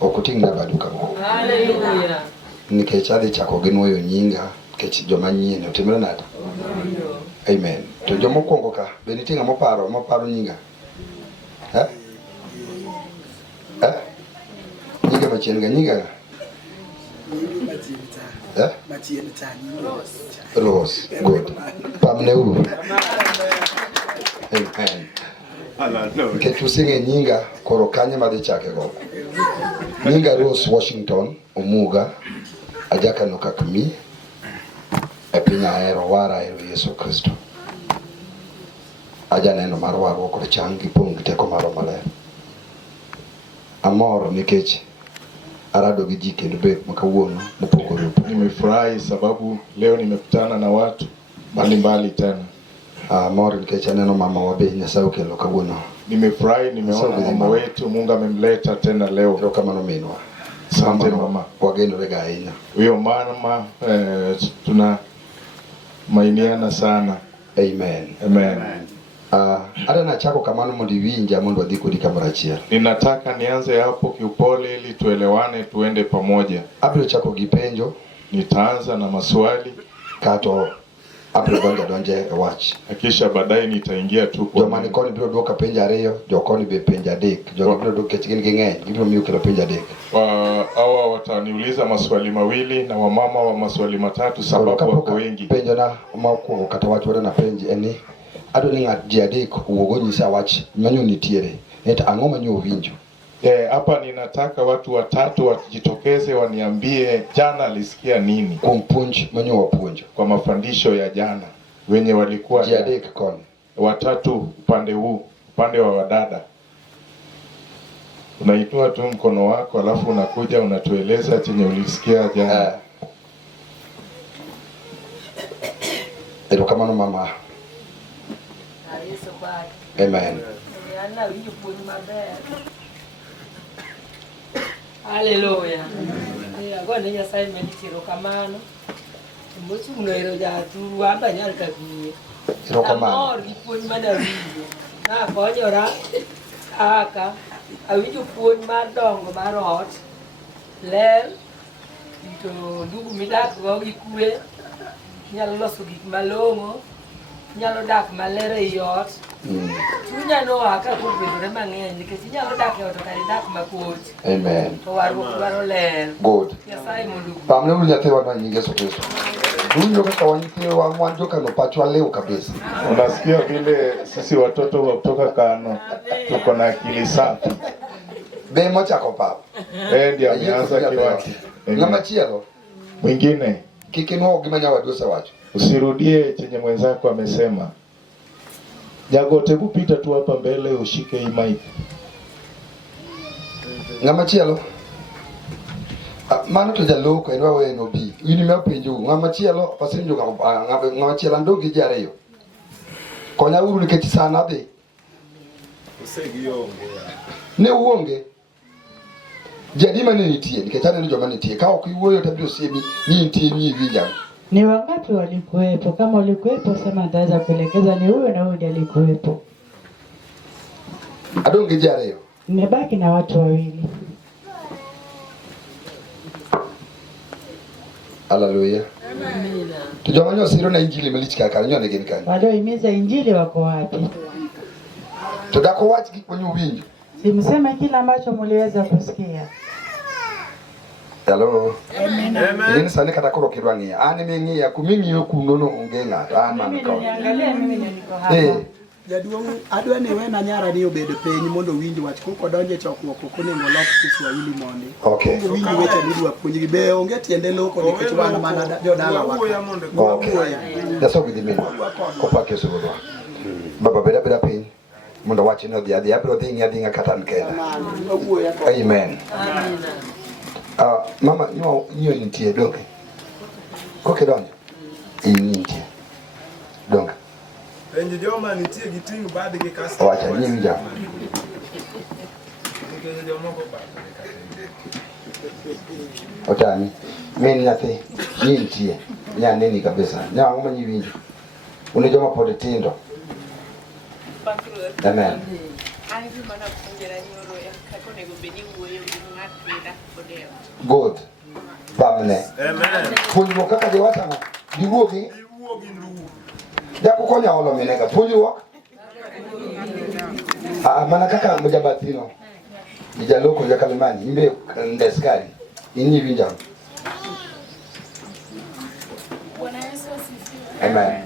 Okuting na baduka mo. Hallelujah. Nikeche adhi chako gi nuoyo nyinga nikech joma nyien otimre nade. Amen. To joma okwongo ka be nitie ng'ama moparo nyinga? Nyinga machien ga nyinga. Rose. Good. Pamne uru. Amen. Nikech using'e nyinga koro kanye madhi chake go. Nyinga Rose Washington Omuga ajaka no kakmi e piny ahero wara ahero Yesu Kristo. Aja neno mar warwa kod chang gi pong' gi teko mar maler. Amor nikech arado gi ji kendo bet makawuono mopogore. Nimefurahi sababu leo nimekutana na watu mbalimbali tena. Amor nikech aneno mama wabe Nyasaye okelo kawuono. Nimefurahi nimeona mama wetu Mungu amemleta tena leo. Ndio kama nominwa. Asante mama. Wagendore ga ahinya. Huyo mama tuna mainiana sana. Amen. Amen. Ada na chako kamano mondo iwinja mondo wadhi kodi kamoro achiel. Ninataka nianze hapo kiupole ili tuelewane tuende pamoja. Abiro chako gi penjo. Nitaanza na maswali. Kato abiro donje wach. Kisha baadaye nitaingia tu kwa. Joma ni koni biro duoka penjo ariyo, jokoni be penjo adek. Joma biro duoka chigin ging'eny, gibiro miyo kelo penjo adek. Hawa wataniuliza maswali mawili na wamama wa maswali matatu sababu wako wengi. Penjo na makwongo kata wach wada na penjo eni ado ni ng'at ji adek uogo nyisa wach manyo nitiere. Neta ang'o manyo winjo. Hapa ninataka watu watatu wajitokeze waniambie jana alisikia nini. Kumpunj manyo wapunjo. Kwa mafundisho ya jana. Wenye walikuwa ji adek kon. Watatu upande huu, upande wa wadada. Unainua tu mkono wako alafu unakuja unatueleza chenye ulisikia jana. Ero kama no mama. Amen. Hallelujah. Agora nem sai me tiro kamano. Muito mulher já tu anda já caminho. Tiro kamano. Amor depois manda vídeo. Na pode orar. Aka. A vídeo foi madongo marot. Ler. Então dugo me dá com ikue. Nyalo loso gik malongo. Nyalo dak malere yot. Chunya no aka ko bedore mang'eny nikech nyalo dak e ot kar dak makot. Amen. To waro ler. Good. Nyasaye mondo. Pamne uru nyathi wadwa nyinge Yesu Kristo. Dunyo kaka wanyithewa wanjo kano pachwa leo kabisa. Unasikia vile sisi watoto wa kutoka Kano tuko na akili safi. Be mochako pap. Ndio ameanza kila. Ng'ama chielo. Mwingine. Kikinwa gimanya wadosa wacho. Usirudie chenye mwenzako amesema. Jagote kupita tu hapa mbele ushike hii mic. Ng'ama chielo. Mano to jaloko en wawe no bi. Wini me penjo ng'ama chielo pasenjo ng'ama chielo ndongi ji ariyo. Konya uru nikech sana dhi. Ne uonge. Jadima ne nitie nikech aneno joma nitie. Ka ok iwuoyo tabiro siemi ni nitie ni winja. Ni wangapi walikuwepo? Kama walikuwepo sema nitaweza kuelekeza ni huyo na huyo ndiye alikuwepo. Adonge ji ariyo. Nimebaki na watu wawili. Hallelujah. Amen. Tujamanyo siro na injili melichika kanyo ne gin kanyo. Waliohimiza injili wako wapi? Tudako wach gik manyo winjo. Simseme kila ambacho mliweza kusikia. Hello. Amen. Amen. Sane kata koro kirwangia. Ani mengia kumingi kunono ongenga. Mimi niangalia mimi niko hapa. Jaduong adwa ni wena nyara ni obed piny mondo winj wach koko donje chokruok konego lok Kiswahili mondi. Okay. Winj weche midwa puonji be onge tiende loko nikech wan mana jodala wa. Okay. That's all with me. Kopa keso godwa. Baba beda piny mondo wach no dia bro dinga kata nkenda. Amen. Amen. Mama nyo nitie donge. Koke donje. Nitie. Donge. Enje joma nitie gi ting bad gi customer. Wacha nyingi ja. Otani. Mimi nyathi nitie. Nya nini kabisa. Nya ngoma nyiwinjo. Une joma pod tindo. Amen. Good. Bamne. Amen. Puonjruok kaka giwachano. Giwuogi. Jako konya olo menega. Puonjruok. Mana kaka mjabatino. Ijaloko ya kalimani. Imbe ndeskari. Ini vinja. Amen.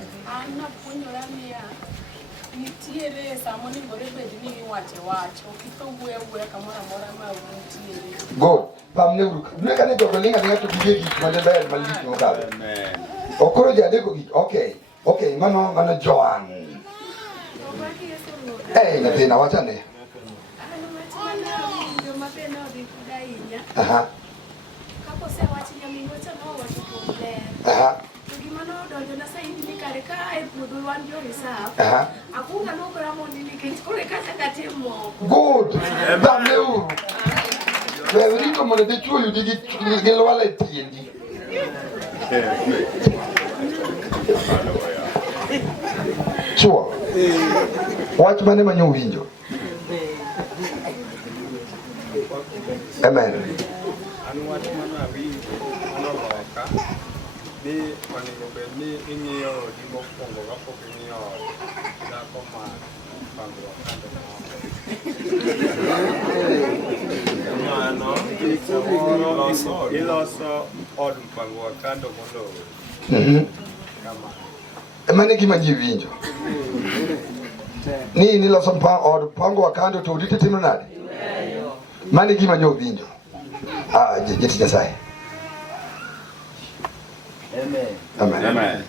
Good. Pamne uruka. Neka ne jokolinga ni to bigegi madebe maliki ngokabe. Amen. Okoro jadeko gi. Okay. Okay, mano Joan. Natina wachane. Aha. Aha. Good. Bamleu. Wewe ndio mwana Dichuo yudi gilwala tiendi. Chuo. Watu mane manyo winjo. Amen. Anu watu mana winjo onoloka. Ni onego bed ni ing'iyo gimo kwongo kapok ing'iyo dhako ma pangruok kando mano iloso od pangruok kando moloyo. Mane gima ji winjo. Ni niloso od pangruok kando to udite timo nade? Mane gima nyo winjo. Jeti Nyasaye. Amen. Amen.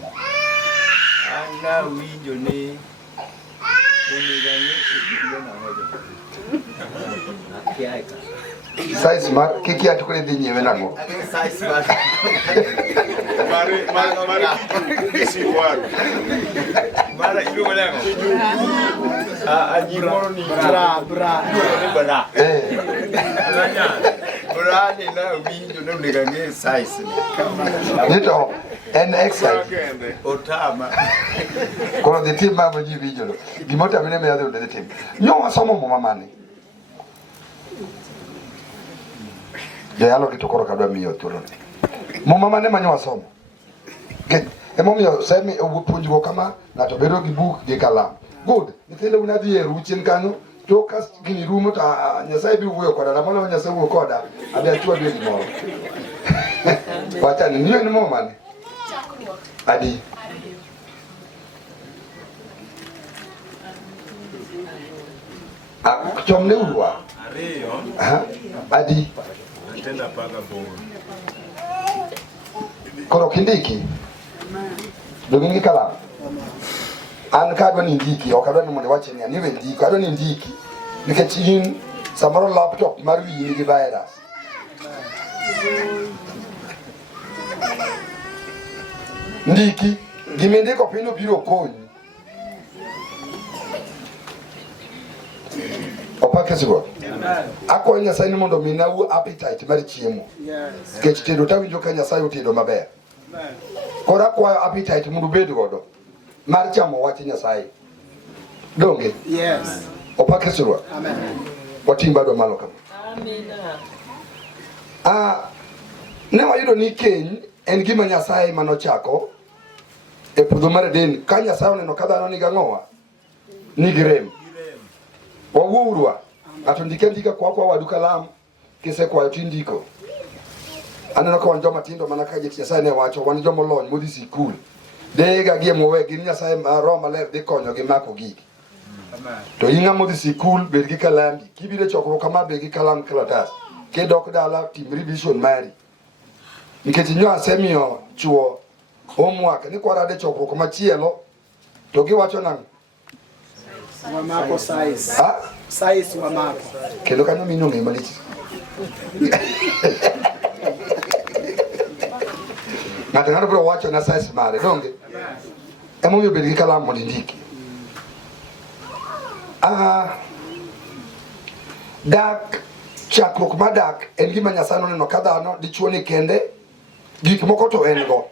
Anga winjo ni Size mar kiki atukule dhi nyewe nango. Size mar. Mare kisi waru. Mara iluongo nango. Anyimoro ni bra. Bra ni na winjo no nigang'e size ni. Nito en exile. Otama. Kono the team mama ji winjo no. Gimota mene me yadho the team. Nyo asomo mama mane. Jayalo kitokoro kadwa miyo thuolo. Mama mane manyo asomo. Emomiyo semi puonjruok kama ng'ato bedo gi buk gi kalam. Good. Nyithindo unadhi e ruchen kanyo to kas gini rumo ta Nyasaye bi wuoyo koda na mono Nyasaye wuoyo koda abi achwa bi gimoro. Wacha ni ni mo mane. Adi. Chomne urwa. Ariyo. Adi. Tenda paga bor. Koro kindiki. Dogin gi kalam. An kadwa ni ndiki, okadwa ni mondo wache ni aniwe ndiki, kadwa ni ndiki. Nikech in samoro laptop mar wiyi nigi virus. Ndiki, gimindiko pino biro konyi. Opake sigo. Ako Nyasaye ni mondo minau appetite mar chiemo. Nikech tedo tawinjo ka Nyasaye otedo maber. Kora kwa appetite mundu bed godo. Mar chamo wach Nyasaye. Donge? Yes. Opake sigo. Amen. Watimba do malo kama. Amen. Ne wayudo ni keny en gima Nyasaye manochako e puodho mar Eden. Ka Nyasaye oneno ka dhano nigi ang'owa, nigi rem. Wawuorwa. Ato ndika kwa wadu kalam kisekwayo tindiko. Aneno ka wan joma tindo mana ka Nyasaye ne wacho wan joma olony modhi sikul. Dega gie mowe gin Nyasaye Roho Maler dhi konyo gi mako gigi. To inga modhi sikul bed gi kalambi. Kibire chokruok kama bed gi kalam klatas. Kedok dala tim revision mari. Nikech nyo asemiyo chuo homework ni kwarade chokruok machielo to giwacho nang Wamako size. Size wamako. Kendo kanyo mino ng'e malich. Ng'ato bro wacho na size mare donge. Emomiyo bed gi kalam mondo indiki. Dak chakruok madak en gima Nyasaye oneno ka dhano dichuo ni kende gik moko to en go.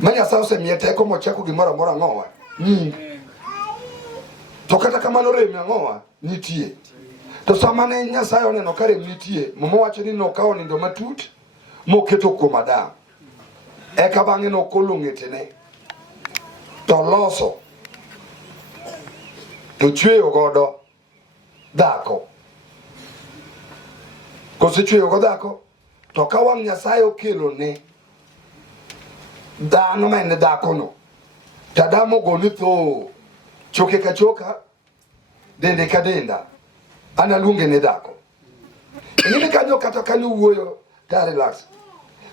Ma Nyasaye osemiye teko mochako gimoro amora ng'owa. To kata kamano rem ang'owa nitie. To sama ne Nyasaye oneno ka rem nitie, Muma wacho ni nokawo nindo matut moketo kuom Adam. Eka bang'e nokolo ng'etene to loso to chweyo godo dhako. Kosechweyo godo dhako to ka wang' Nyasaye okelo ne dhano ma en dhako no, to Adam ogoni thooo, choke ka choka, dende ka denda, an aluonge ne dhako. Ing'e kanyo kata kani wuoyo ta relax.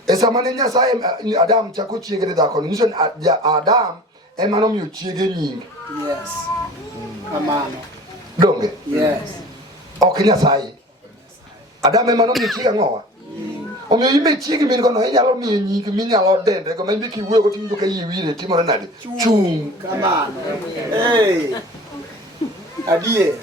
E sama ne Nyasaye Adam chako chiege ne dhako no, nyiso ni Adam ema nomiyo chiege nying. Yes. Kamano. Donge? Yes. Ok Nyasaye. Adam ema nomiyo chiege ang'owa. Omiyo imbe chiegi min kono inyalo miyo nying minyalo dende go maybe kiwuoyo go tiwinjo ka yie wire timore nade? Chung. Kamano. Hey. Adier.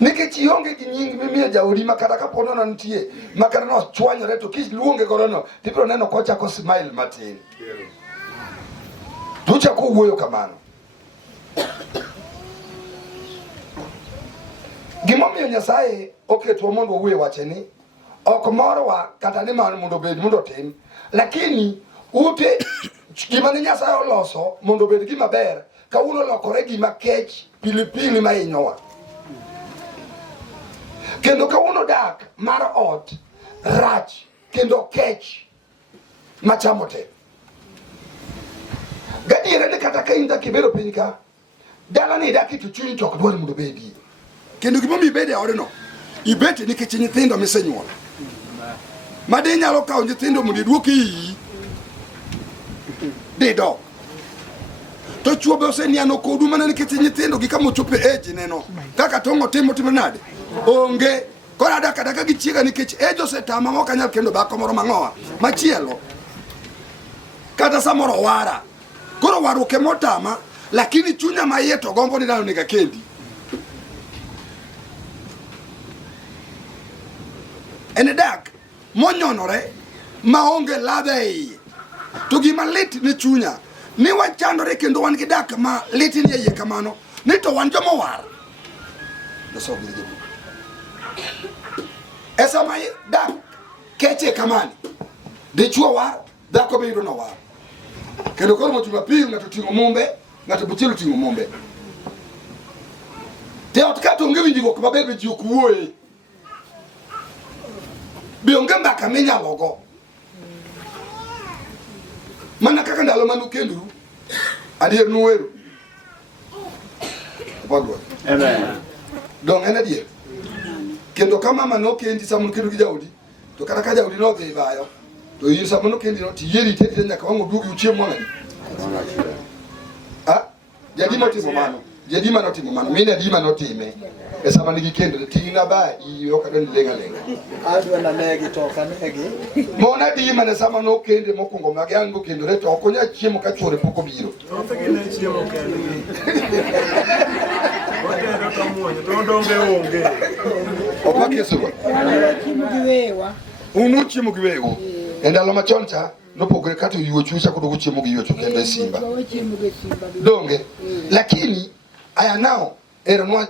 Nikech ionge gi nying mimiyo jaodi ma kata ka pono nitie ma kata no chwanyore to kich luonge godo no tibiro neno kochako smile matin. Tuchako wuoyo kamano. Gimomiyo Nyasaye oketwa mondo wuoye wache ni ok morwa kata ni man mondo bed mondo tim, lakini ute gima ne Nyasaye oloso mondo bed gima ber ka uno lokore gima kech pilipili ma inyowa. Kendo ka uno dak mar ot rach kendo kech machamo te. Gadiere ne kata ka inda kibero piny ka dala ni daki to chunyi tok dwari mondo bedi. Kendo gima mi bede ode no ibete nikech nyithindo misenyuola. Made nyalo kawo nyithindo mondo iduoki iyi dido. To chuo be oseniano kodu mana nikech nyithindo gi kama ochope age neno kaka tongo timo nade onge kora daka gi chiega nikech age osetama ma okanyal kendo dhako moro mang'owa machielo kata samoro wara koro waruke motama lakini chunya maiye to gombo ni dano nega kendi. Ene dak monyonore maonge ladhe iye to gima lit ni chunya ni wachandore kendo wan gi dak ma lit ni iye kamano ni to wan jomo war esa mai dak keche kamani Dichuo war dhako be no war kendo koro mo Jumapili ng'ato ting'o mombe ng'ato buchielo ting'o mombe te ot ka to onge winjruok maber be ji ok wuoye be onge mbaka minyalo go mana kaka ndalo manu kenduru adier nuweru bagwa amen dong en adier kendo kama mano kendi samun kendu gi jaudi to kata ka jaudi no dhi bayo to yi samun kendi no tiyeri tete nyaka wango dugi uchiemo ngadi jadi motimo mano jadi mano timo mano mine di mano time e sama nigi kendo tinga ba iyo ka den lenga adwa na negi to ka negi mona di mane sama no kende mokongo mage ango kendo re to okonya chiemo ka chore poko biro to gine chiemo kende otero to muonyo to donge onge opake suko chiemo giwewa unu chiemo giwewa endalo machon cha nopogre kata yuo chucha kudogo chiemo gi yuo kendo simba donge lakini aya nao era no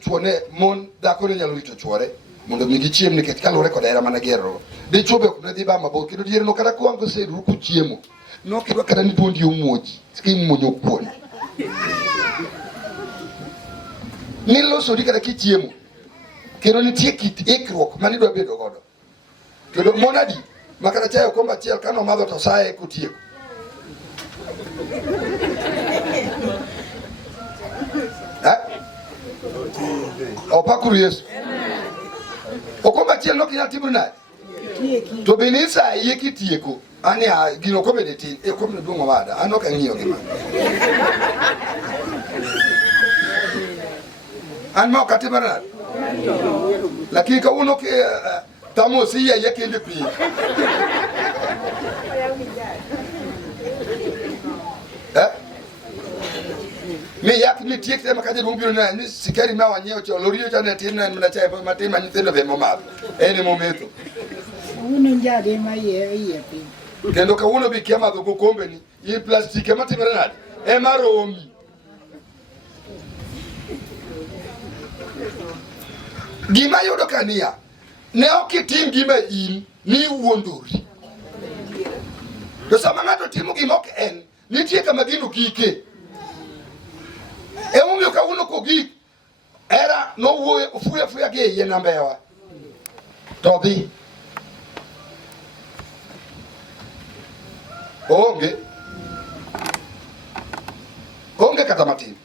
chuone mon dhako ne nyalo rito chuore mondo mi gichiem nikech kalore kod era mana gero Dichuo be ne dhi ba mabor kendo diere no kata kwango se ruku chiemo no kidwa kata ni duondi omuoji skim munyo kuon ni loso ri kata kichiemo kendo nitie kit ikruok mani dwa bedo godo kendo monadi makata chayo komba chiel kano madho to sae kutieko opakuru Yesu okomba chiel no kinya timo nade to benisa iye kitieko ani gino komede tin e komne duongo wada an ok ang'iyo gima an ma okatimo nade lakini kawuono ke tamo si iye kende pi mi yak mi tiek tema kaje bubiro na ni sikari ma wanyeo cho lorio cha ne tin na mna cha pa matima nyithindo be momab ene mometho uno njade ma iye pi kendo ka uno bi kiama go kombe ni i plastic ma timere nade e maromi Gima yudo kania ne okitim gima in ni wuondori. To sama ng'ato timo gima ok en, nitie kama gino gike. Emomiyo kawuono kogik era nowuoyo ofuya gi yie nambewa. To dhi onge kata matin.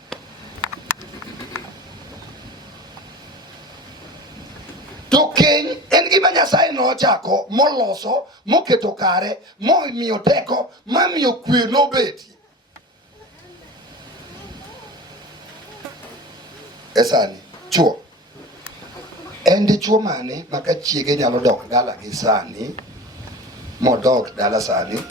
To keny en gima Nyasaye nochako moloso moketo kare momiyo teko mamiyo kwe nobeti. Esani chuo en dichuo mane maka chiege nyalo dok dala gi sani modok dala sani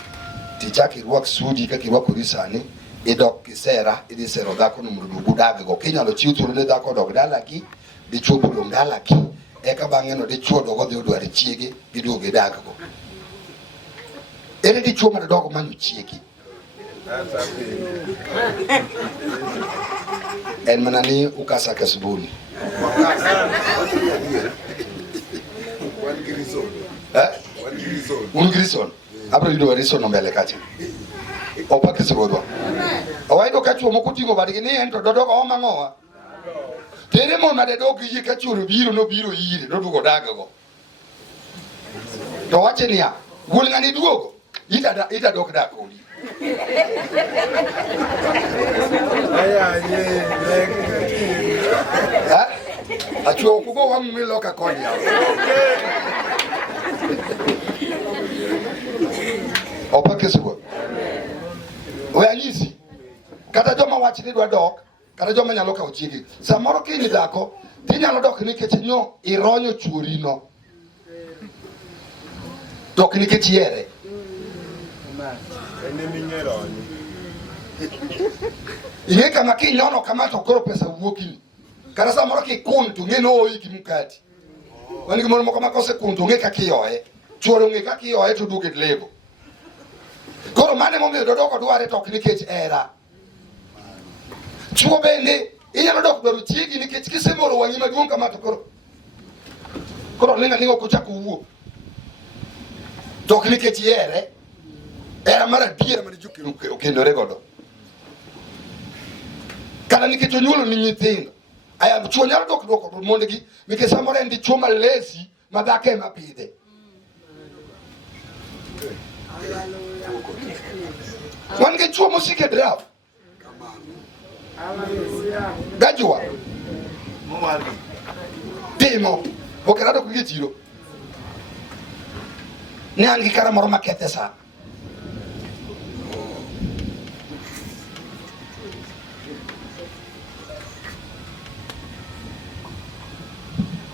tichak irwak sudi kaka irwakori sani idok kisera idhi sero dhako no mondo udag go kinyalo chiw thuolo ne dhako dok dala ki dichuo bodong dala ki eka bang'e no dichuo dogo dhi odware chiege giduogo gidag go. Ere dichuo madodoko manyo chiegi? En mana ni ukasa kasbuni. Un grison. Abro yudo grison mbele kacha. Opa kisibodwa. Awaido kachuo mokutingo badigi ni ento dodoko oma ngoa. Tere mo na dedogo yi kachuo biro no biro yire no dugo dagago. To wache niya, wul ngani duogo. Ita dok dakoni. Achuo kugo wang miloka koni ya. Opa kisugo. Oyanyisi. Kata joma wachi ni dwa dok, kata joma nyalo kawo chiegi. Samoro kini dhako, ti nyalo dok nikech nyo ironyo chuori no. Dok nikech yere. Inge kama kinyono kama tokoro pesa wuokini. Kata samoro kikuntu ngeno oiki mkati. Wani gimoro moko makose kuntu nge kakiyoe. Chuoro nge kakiyoe to duke lebo. Koro mane momiyo dodoko dware tok nikech era. Chuo bende inyalo dok dwaro chiegi nikech kisemoro wangi maduong' kama to koro linga kuchako wuo. Tok nikech yere. Era mara diera mane jukino okendore godo. Kana nikech onyuolo ni nyithindo. Aya chuo nyalo dok dwoko mondegi nikech samoro en dichuo malesi madhako ema pidhe. Wan gi chuo mosike draft. Gajua. Timo. Okerado kugi chiro. Ne an gi kara moro makethe sa.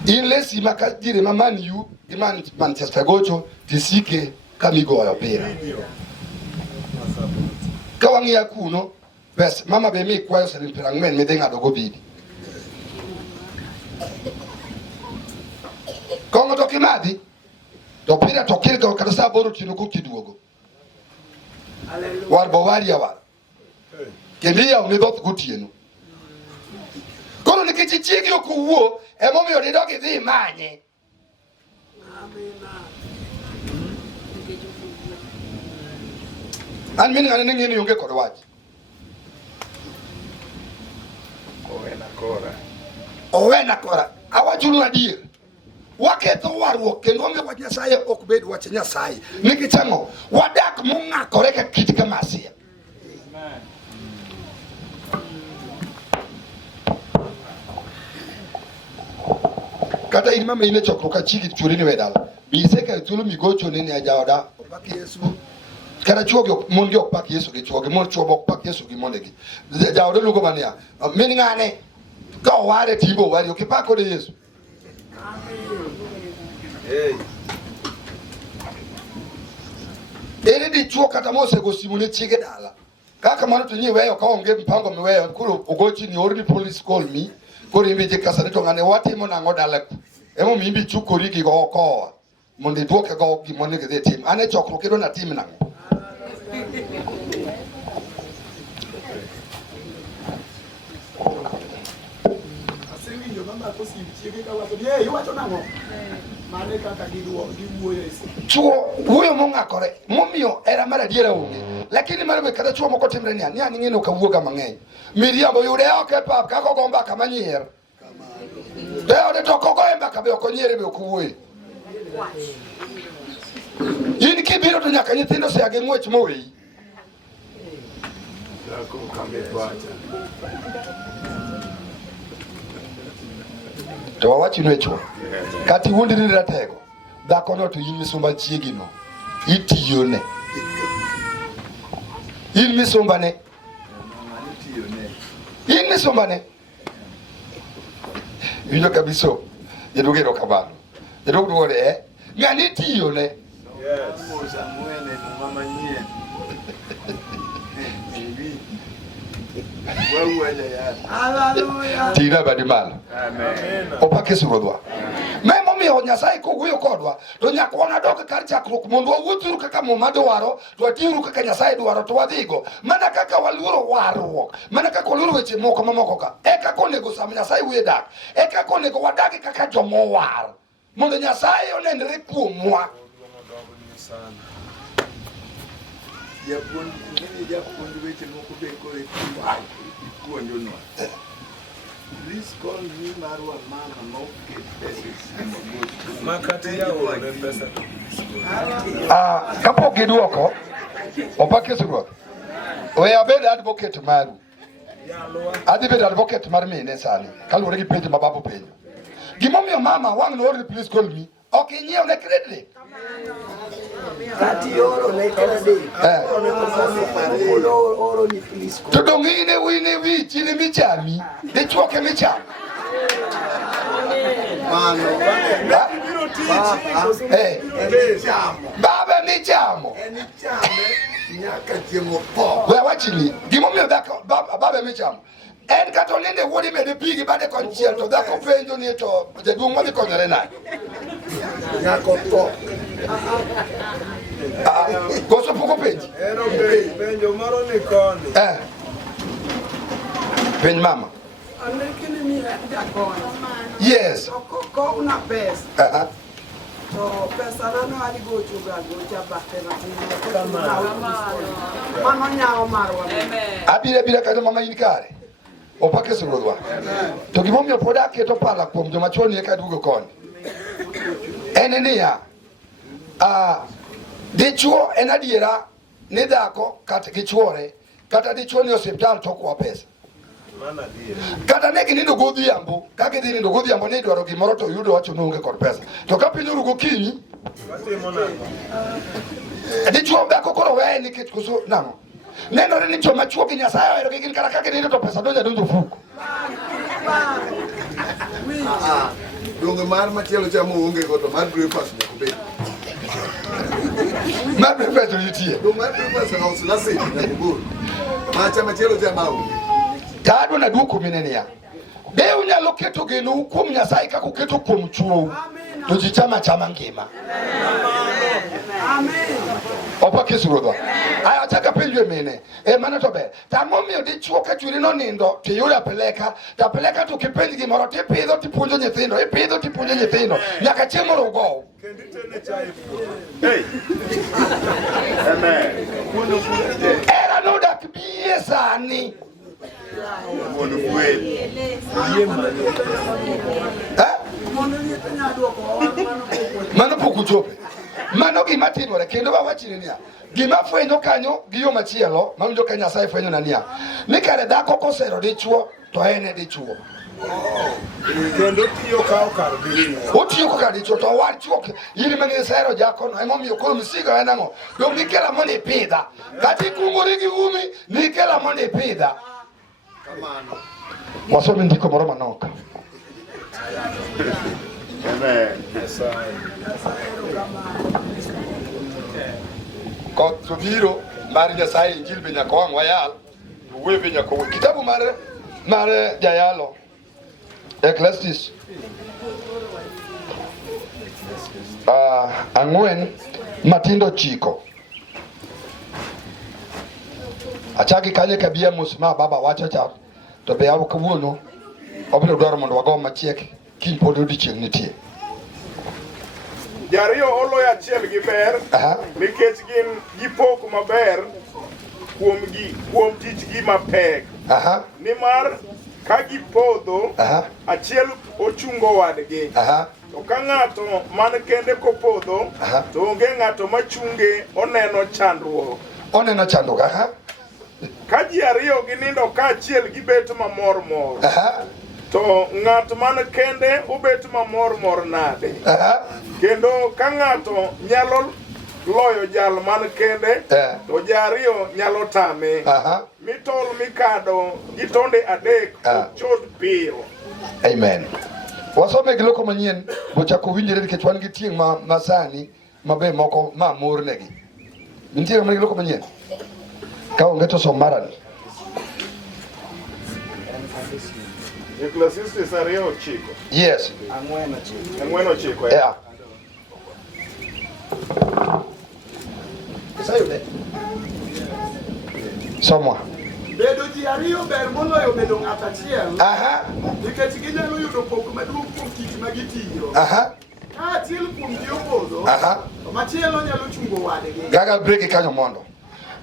In lesi makajire Man U gi Manchester gocho tisike kamigoyo pira. Kawangia kuno bes mama be mi kwayo sa mpira ngwen midhi ngado go bidi. Kongo to kimadi to pira to kirga kata sa boro tino ko kiduogo. War bowari ya war. Kendia unidot gutieno. Kono nikech chiegi okuwo emomiyo didogi dhi manye. An min ngane ngeni yonge kod wach. Owena kora. Awachulu adier. Waketho warruok kendo onge wach Nyasaye ok bed wach Nyasaye. Nikech ang'o? Wadak mong'akore ka kit kamasia. Kata in mama ine chokro ka chigi chuori ni wedala. Biseka thuolo migocho ne ajaoda. Opak Yesu. Kata chuo mon gi ok pak Yesu gi chuo gi mon chuo ok pak Yesu gi mondegi. Jaoda lugo mania. Min ngane ka ware tibo wari ok pak kod Yesu. Ere di chuo kata mose go simu ne chige dala. Kaka mano to nyiweyo ka onge mpango miweyo kuro ogochi ni orni police call me. Koro imbe je kasane to ngane watimo nango dala ku. Emo mimbi chukori gi go kowa. Mondi duoke go gi mondi ge tim. Ane chokro kedo na tim nango. Asengi yo mama ko sim chiki ka wacho ye iwacho nang'o mane kaka giwuoyo chuo wuoyo mong'akore momiyo era mar adiera onge lakini mar be kada chuo moko timre ni ng'ino ka wuoga mang'eny miriambo yude ok e pap kako go mbaka manyier de to kogo e mbaka be ok onyiere be ok wuoyo in kibiro to nyaka nyithindo se age ng'wech moweyi to wawachino e chuo kati wuondi ni ratego dhako no to in misumba chiegi no itiyone in misumbane winjo kabiso jedugero kabano jedugore ng'ani tiyone tina badi malo opake surodwa memo miyo Nyasaye kowuoyo kodwa to nyaka wanadok kar chakruok mondo wawuothuru kaka Muma dwaro to watiuru kaka Nyasaye dwaro to wadhigo mana kaka waluoro warruok mana kaka waluoro weche moko mamoko ka eka konego sam Nyasaye wuoyo dak eka konego wadagi kaka jomowar mondo Nyasaye onenre kuomwa Please call me Marwa Mama Moke kapok giduoko opake suruok we abed advocate maru adhi bedo advocate mar mine sani kaluwore gi penjo ma babu penjo gimomiyo mama wang' no please call me ok inyiew ne credit Kati oro ne credit oro ni please call to dong ine wine wich ni michami dichuo ke micham mano baba michamo nyaka chiemo po we wachini gimomiyo dhako baba michamo en kato ninde wuodi mede pigi bade konchiel to dhako penjo ni to jaduong' madhi konyore nade nyako to koso poko penji penjo moro ni koni penj mama Alekini mi dakon. yes Ko una pesa. to pesa nano aligocho gagocha bakena Mano nyao marwa. abire kata mama in kare opake surodwa to gimomiyo pod aketo pala kuom joma chwo ni eka duogo koni en niya dichuo en adiera ni dhako kata gichuore kata dichuo ni osiptal to kwa pesa kata ne ginindo godhiambo ka gidhi nindo godhiambo ni dwaro gimoro to yudo wacho nonge kod pesa to ka piny orugo kinyi dichuo dhako koro weye nikech koso nang'o nenore ni joma chuo gi Nyasaye ohero gi gin kata ka ginindo to pesa donjo fuko donge mar machielo chamo onge go to mar breakfast nyako be mar breakfast nitie do mar breakfast house la se nyako bor macha machielo chamo tado na duoko minenia be unyalo keto geno kuom Nyasaye kaka keto kuom chuo to ji chama ngima Amen. opa kisurodwa aya chaka penjwe mine mana to be tamomiyo dichuo ka chwiri no nindo to yuda peleka to kipenji gimoro tipidho tipuonjo nyithindo nyaka chieng' moro ugo amen era no dak bie sani mono kweli mano poku chope mano gima timore kendo wawachini niya gima fwenyo kanyo gi yo machielo mawinjo ka Nyasaye fwenyo na niya ni kare dhako kosero dichuo to en dichuo kendo tiyo kao kar dichuo otiyo kaka dichuo to wach chuo yiri mang'e sero jako no emomiyo koro misigo en ang'o dong nikela mondo ipidha kati kungori gi umi nikela mondo ipidha kamano wasome ndiko moro manok amen koth biro mar Nyasaye injil be nyaka wang' wayal wuoyo be nyaka kitabu mar jayalo Ecclesiastes 4 matindo 9 achaki kanye kabia musma baba wacho cha to be awu kawuono obiro dwaro mondo wago machiek kiny pod odiochieng' nitie. Jariyo oloyo achiel gi ber nikech gin gipok maber kuom tich gi mapek. Nimar ka gipodho achiel ochungo wadgi. To ka ng'ato man kende kopodho to onge ng'ato machunge oneno chandruok. Ka ji ariyo ginindo ka achiel gibet mamor mor. To ng'at man kende obet mamor mor nade. Kendo ka ng'ato nyalo loyo jal man kende to jariyo nyalo tame. Mitol mikado gi tonde adek chod piyo. Amen. Wasome gi loko manyien bochako winjore nikech wan gi tieng' ma sani mabe moko ma mor negi. Nitiere gi loko manyien. Ka onge to som marani. Ecclesiastes 2:9. Yes. 4:9. Yeah. Somwa. Bedo ji ariyo ber moloyo bedo ng'at achiel. Nikech ginyalo yudo pok maduong' kuom tich ma gitiyo. Ka achiel kuom ji opodho, to machielo nyalo chungo wadgi. Gaga break kanyo mondo.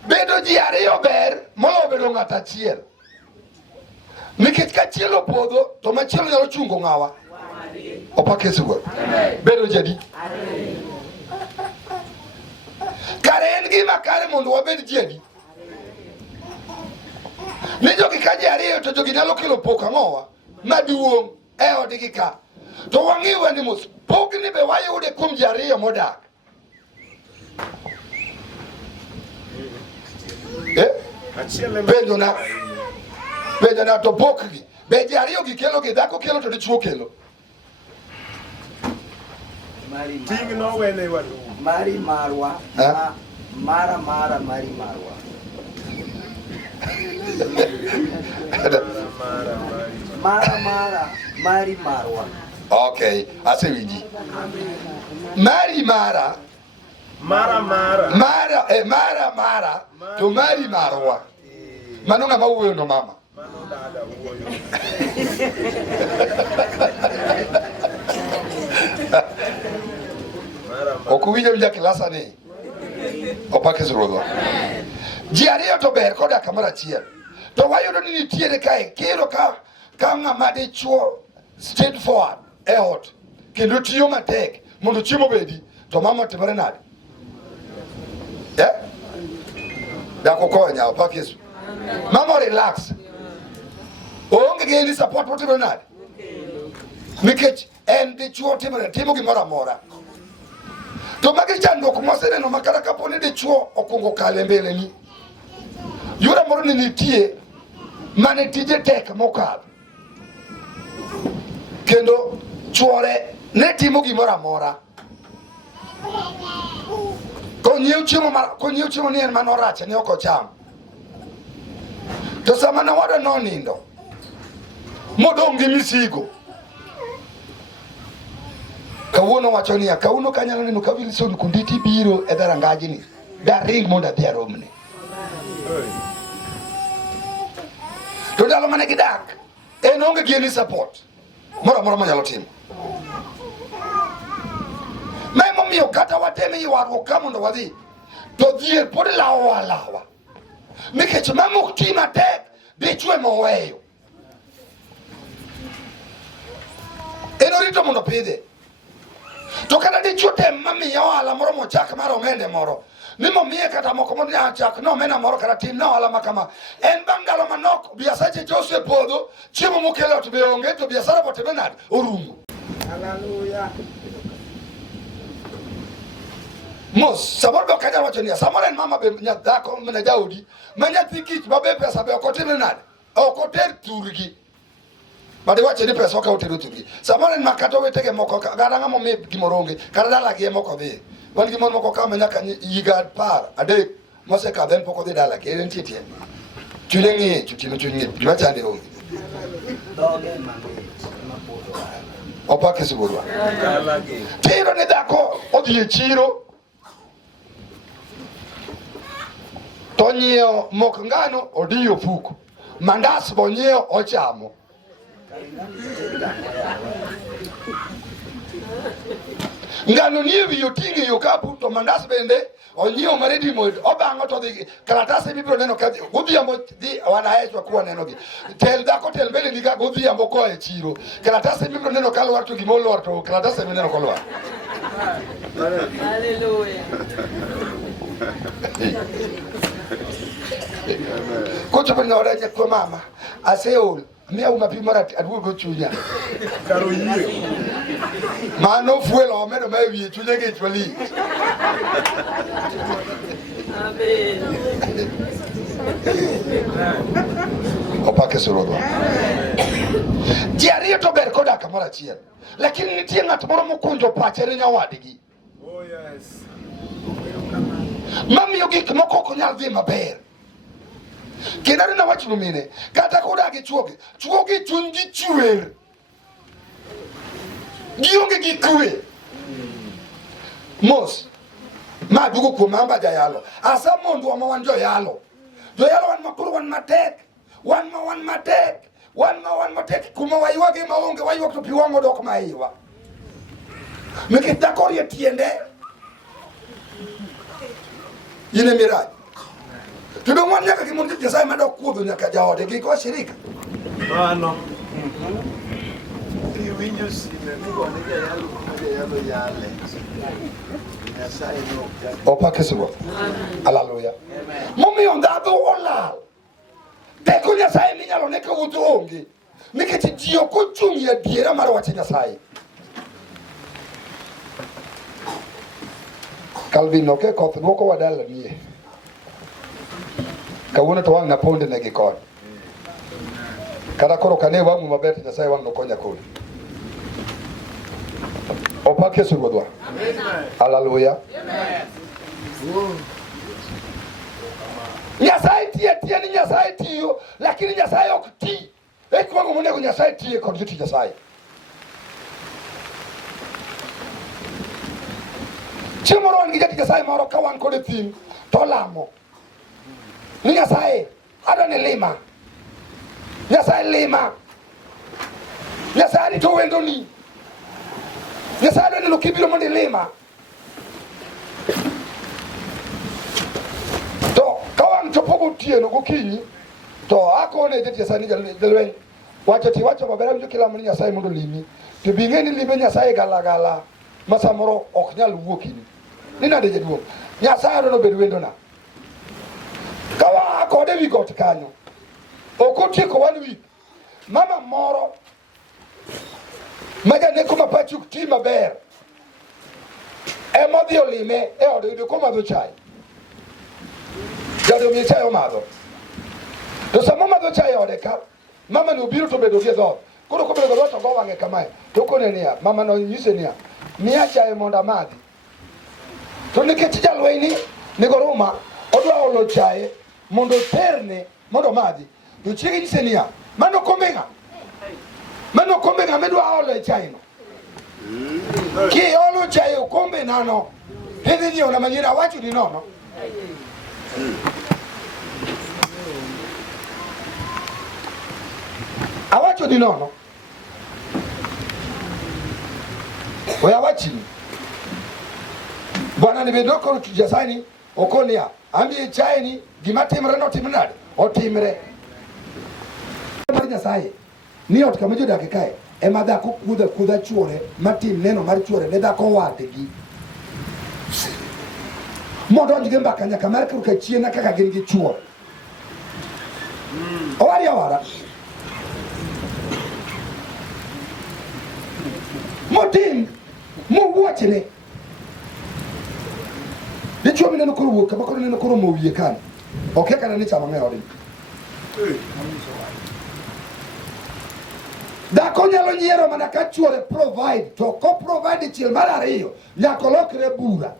Bedo ji ariyo ber moloyo bedo ng'at achiel. Nikech ka achiel opodho to machielo nyalo chungo ng'awa. Opake sugo. Bedo jadi. Kare en gima kare mondo wabed jadi. Ni jogi ka ji ariyo to jogi nyalo kelo pok ang'owa maduong' e odgi ka. To wang'iwa ni mos pogni be wayude kuom ji ariyo modak. Penjo na to pokgi be ji ariyo gi kelo gi dhako kelo to dichuo kelo. Ting no wene wadu. Mari marwa. Mara mari marwa. Mari marwa. Okay, asewinji. Mari mara to mari marwa. Mano ng'ama wuoyo no mama. Okuwinjo winja klasa ni. Opake surodho. Ji ariyo to ber koda kamoro achiel. To wayudo ni nitiere kae kero ka ng'ama dichuo straight forward e ot kendo tiyo matek mondo chiemo bedi to mama timore nade. Dako konya opake Yesu. Mama relax. Onge gi any support motimore nade. Nikech en dichuo timo gimoro amora. To magi chandruok moseneno makara kaponi dichuo okungo kale mbele ni. Yura moro ni nitie mane tije tek mokadho. Kendo chuore ne timo gimoro amora. Konyiew chiemo ni en manorache ne ok ocham. To sama nawada nonindo modong' gi misigo. Kawuono wacho niya, kawuono kanyalo neno ka Wilson Kunditi biro e dharangaji ni. Daring mondo adhi aromne. To ndalo mane gidak, en onge gi any support moro amora manyalo timo. Ma emomiyo kata wateme ywaruok ka mondo wadhi, to dhier pod lawa alawa. Nikech mama ok ti matek, dichwe moweyo. En orito mondo pidhe. To kada dichuo tem mamiya ohala moro mochak mar omende moro. Ni momiye kata moko mondo chak no omenda moro kata tim no ohala makama. En bang' ndalo manok biasache Jose podho, chiemo mokelo to be onge to biasara botime nade orumo. Hallelujah. Mos samoro be kanyalo wacho niya, samoro en mama be nyadhako mena jaodi ma nyathi kich mabe pesa be ok otime nade. Ok oter turgi. Bade wache ni pesa okao tero turgi. Samoro en makato wetege moko gara ng'amo mi gimoro onge kata dala gi moko dhi. Wan gi mon moko kama nyaka yiga 10 mose ka ben poko dhi dala gi en titie. Chunye ng'e chutimo chunye gima chande onge. Opake sigurwa. Tiro ni dhako odhi e chiro. To nyiewo mok ngano odiyo fuko. Mandas bo nyiewo ochamo. ngano nie wi yotingi yo kapu to mandas bende onyio maredi mod obango to dhi karatase bibro neno ka godhiambo dhi wanaechwa kuwa neno gi tel dako tel bende niga godhiambo ko e chiro karatase bibro neno kalwar to gimolwar to karatase bende neno kolwar. Hallelujah. Kocho bende oraje kwa mama aseol mia umapi mara adugo chunya Karo yie. mano fuelo omedo mawi chunya ge chwali. Amen. Opake surodwa. Jiariyo to ber koda kamora chiel. Lakini nitie ng'at moro mokunjo pache ne nyawadgi. Oh yes. Mamiyo gik moko ok nyal dhi maber. Kendo na wach mine kata koda gi chuogi chuny gi chwer. Gionge gi kwe. Mos ma dugo kuom amba jayalo. Asa mondo wa wan joyalo. Joyalo wan makuru wan matek. Wan matek kuma waywage maonge waywak to piwango dok maiwa. Meke dakori etiende. Yine miraj. Tudo mwan nyaka kimondo Nyasaye madok kuodho nyaka jaode gi kwa shirika. Mano. Winjo sime migo ne jayalo yale. Nyasaye no. Opake sugo. Hallelujah. Momiyo ndadho olal. Teko Nyasaye minyalo ne ka wuotho onge. Nikech ji ok ochung' e diera mar wach Nyasaye. Calvin oke koth dwoko wadala nie. Kawuono to wang' na ponde ne gi kod. Kada koro kane wang'u maber Nyasaye wang' nokonya kodi. Opake sugo dwa. Hallelujah. Nyasaye tie ni Nyasaye tiyo lakini Nyasaye ok ti. Ekwango monego Nyasaye tiye kod joti Nyasaye. Chiemo ron gi jati Nyasaye moro ka wan kod thim to lamo. Ni Nyasaye adone lima. Nyasaye lima. Nyasaye to wendo ni. Nyasaye adone lokibiro mondo lima. To pogo tieno gokinyi to akone jeti Nyasaye ni jalwen wacho maber winjo kila mani Nyasaye mondo limi to bing'eni limbe Nyasaye galagala masamoro ok nyal wuokini ni nade jaduong' Nyasaye no bed wendona kawa kode wi got kanyo okotieko wan wi mama moro maja neko mapachuk ti maber emodhi olime e ode yudo komadho chai jado mi chayo madho to samo madho chayo ode ka mama ni obiro to bedo gi dhoot koro ko bedo dhoot to go wang'e kamae to kone niya mama no nyise niya miya chayo mondo amadhi to nikech jalweny ni goruma odwa olo chaye mondo terne mondo madhi to chiege nyise niya mano kombe ng'a medwa olo e chaye no ki olo chaye kombe nano hedhi nyieo na manyira awacho ni nono. Awacho di nono. Oya wachini. Bwana nimedoko Nyasaye okonia. Ambi chai ni gima timre no timnade. Otimre. Mar Nyasaye. Ni ot kama jodak kae. Ema dhako kudha chuore matim neno mar chuore ne dhako wadgi. Mondo onjige mbaka nyaka mar ka chiena kaka gin gi chuore. Owari awara. Motim muwachne. Dichuo mi neno koro wuok kama koro neno koro mowiye kan. Ok kana ni chama ng'e odi. Dhako nyalo nyiero mana ka chuore provide to ko provide chiel mar ariyo nyaka lokre bura.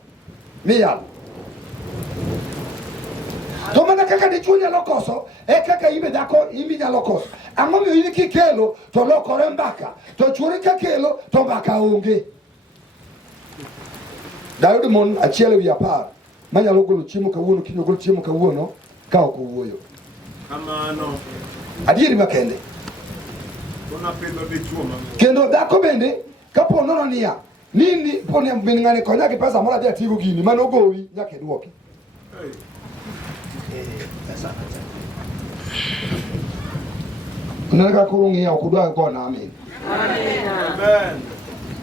Miyalo. To mana kaka dichuo nyalo koso e kaka ibe dhako imi nyalo koso. Ang'o miyo in kikelo to lokore mbaka to chuore kakelo to mbaka onge. Dayud mon achiel wi 10 manyalo golo chiemo kawuono kinyo golo chiemo kawuono ka ok owuoyo. Kamano. Adieri makende. Kona pendo dichuo ma. Kendo dhako bende kapo nono niya Nini poni min ng'ani konya ki pesa mora dia tigo gini mano gowi nyaka duoki. Nanga kurungi ya kudwa kwa na amen. Amen.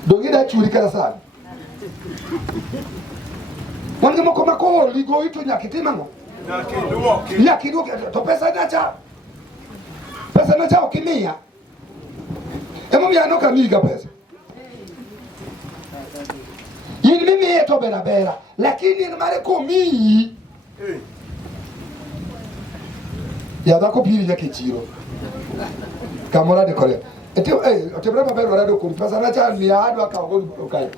Dogida churi kala sana. Wange moko mako ligo itu nyakitima ngo. Nyaki duoki to pesa nacha. Pesa nacha ukimia. Emo mianoka miga pesa. Yini mimi yeto bera lakini mare komi ya da ko piri yake chiro kamora de kole ete otebra babero radio kumpasa na cha ni adu akago kai